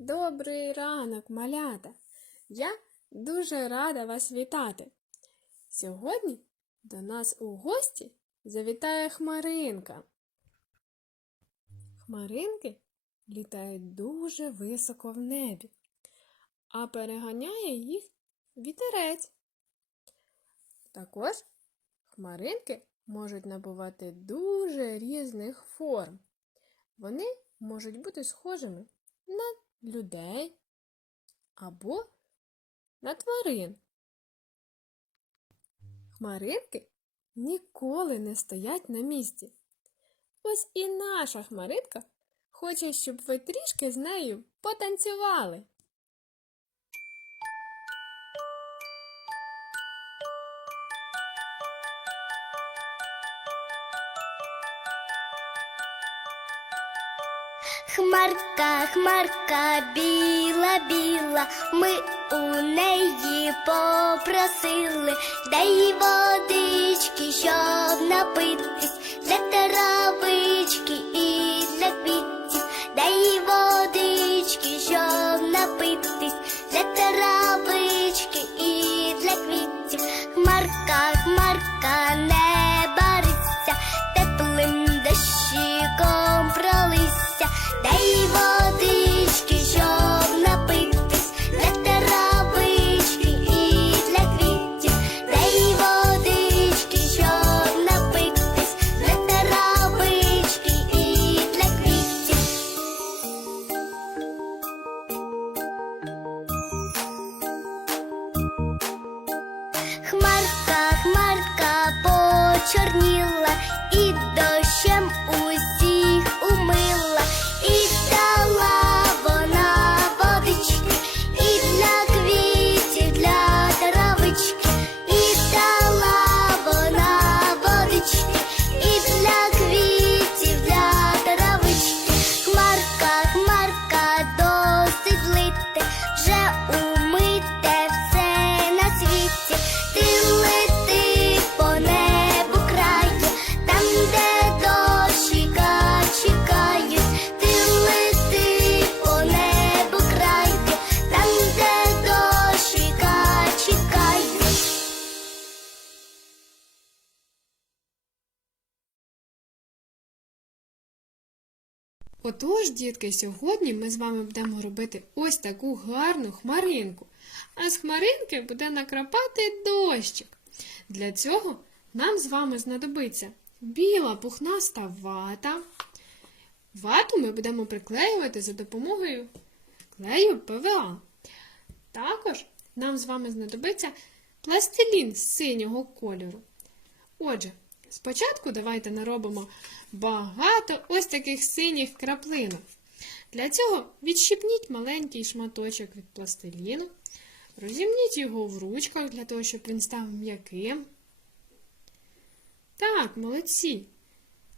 Добрий ранок, малята! Я дуже рада вас вітати. Сьогодні до нас у гості завітає Хмаринка. Хмаринки літають дуже високо в небі, а переганяє їх вітерець. Також хмаринки можуть набувати дуже різних форм. Вони можуть бути схожими на людей або на тварин. Хмаринки ніколи не стоять на місці. Ось і наша хмаринка хоче, щоб ви трішки з нею потанцювали. Хмарка, хмарка, біла, біла, ми у неї попросили, дай водички, щоб напитись, для травички і для квітів, дай водички, щоб напитись, для травички і для квітів. Хмарка, хмарка, не Отож, дітки, сьогодні ми з вами будемо робити ось таку гарну хмаринку. А з хмаринки буде накрапати дощик. Для цього нам з вами знадобиться біла пухнаста вата. Вату ми будемо приклеювати за допомогою клею ПВА. Також нам з вами знадобиться пластилін синього кольору. Отже, спочатку давайте наробимо багато ось таких синіх краплинок. Для цього відщипніть маленький шматочок від пластиліну, розімніть його в ручках для того, щоб він став м'яким. Так, молодці.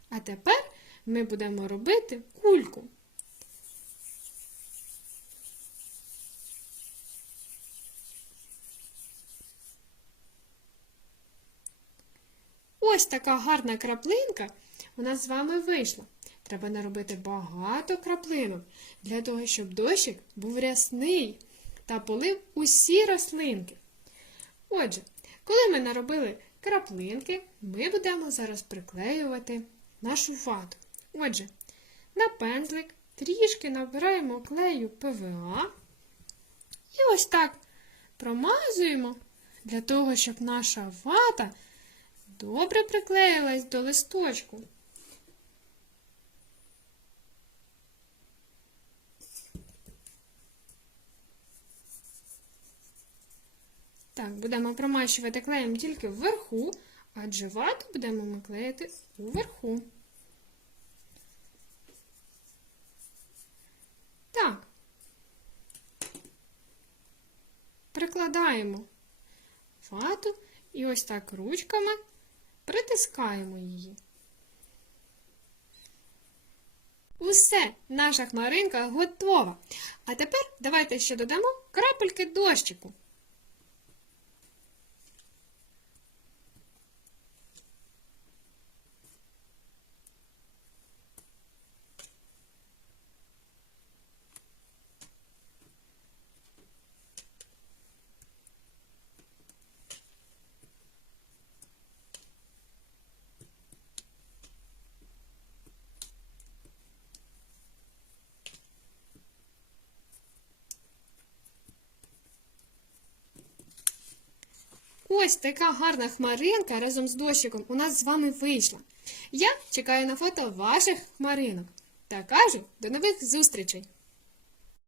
А тепер ми будемо робити кульку. Ось така гарна краплинка у нас з вами вийшла. Треба наробити багато краплинок для того, щоб дощик був рясний та полив усі рослинки. Отже, коли ми наробили краплинки, ми будемо зараз приклеювати нашу вату. Отже, на пензлик трішки набираємо клею ПВА і ось так промазуємо для того, щоб наша вата добре приклеїлась до листочку. Так, будемо промащувати клеєм тільки вверху, адже вату будемо ми клеїти уверху. Так. Прикладаємо вату і ось так ручками притискаємо її. Усе, наша хмаринка готова. А тепер давайте ще додамо крапельки дощику. Ось така гарна хмаринка разом з дощиком у нас з вами вийшла. Я чекаю на фото ваших хмаринок та кажу до нових зустрічей!